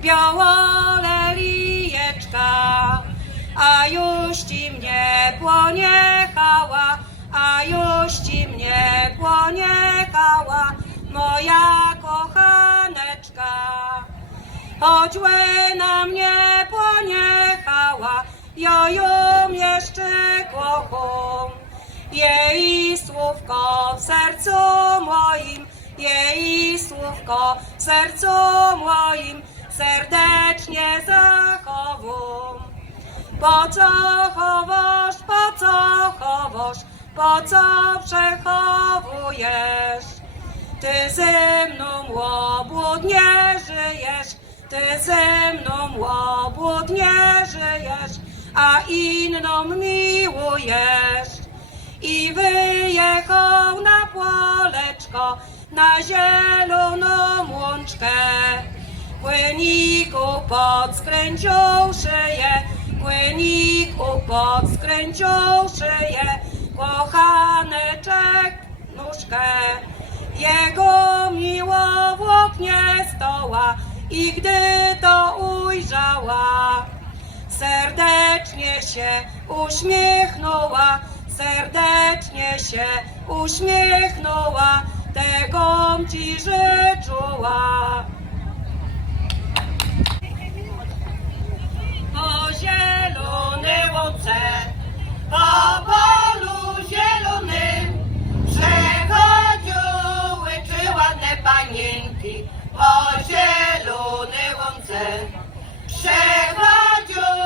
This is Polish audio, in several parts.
białolelijeczka, a już ci mnie poniechała, a już ci mnie poniechała, moja kochaneczka. Choćby na mnie poniechała, ja ją jeszcze kocham. Jej słówko w sercu moim, jej słówko w sercu moim, serdecznie zachowam. Po co chowasz, po co chowasz, po co przechowujesz? Ty ze mną łobudnie żyjesz, ty ze mną łobudnie żyjesz, a inną miłujesz. I wyjechał na poleczko, na zieloną łączkę. Płyniku podskręcił szyję, płyniku podskręcił szyję, kochaneczek nóżkę. Jego miło w stoła i gdy to ujrzała, serdecznie się uśmiechnęła, serdecznie się uśmiechnęła, tego ci życzyła. Po zielonej łące. Przechodziły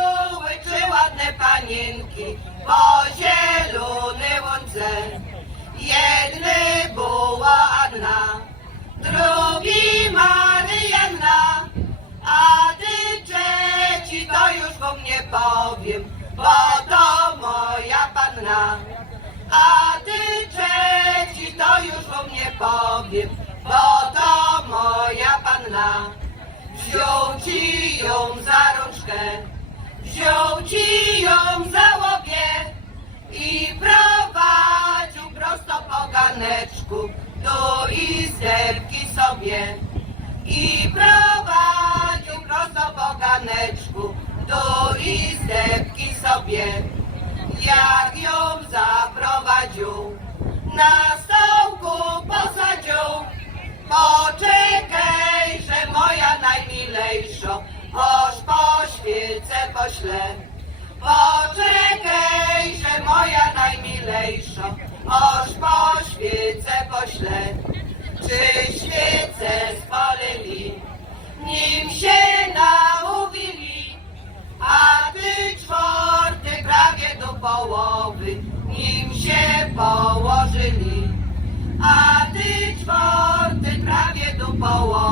czy ładne panienki, po zielonej łące. Jedny bo to moja panna. Wziął ci ją za rączkę, wziął ci ją za łobie i prowadził prosto po ganeczku do izdebki sobie. I prowadził prosto po ganeczku do izdebki sobie. Jak ją zaprowadził, pośle. Poczekaj, że moja najmilejsza, choć po świece pośle. Czy świece spalili, nim się naumili, a ty czwarty prawie do połowy, nim się położyli. A ty czwarty prawie do połowy,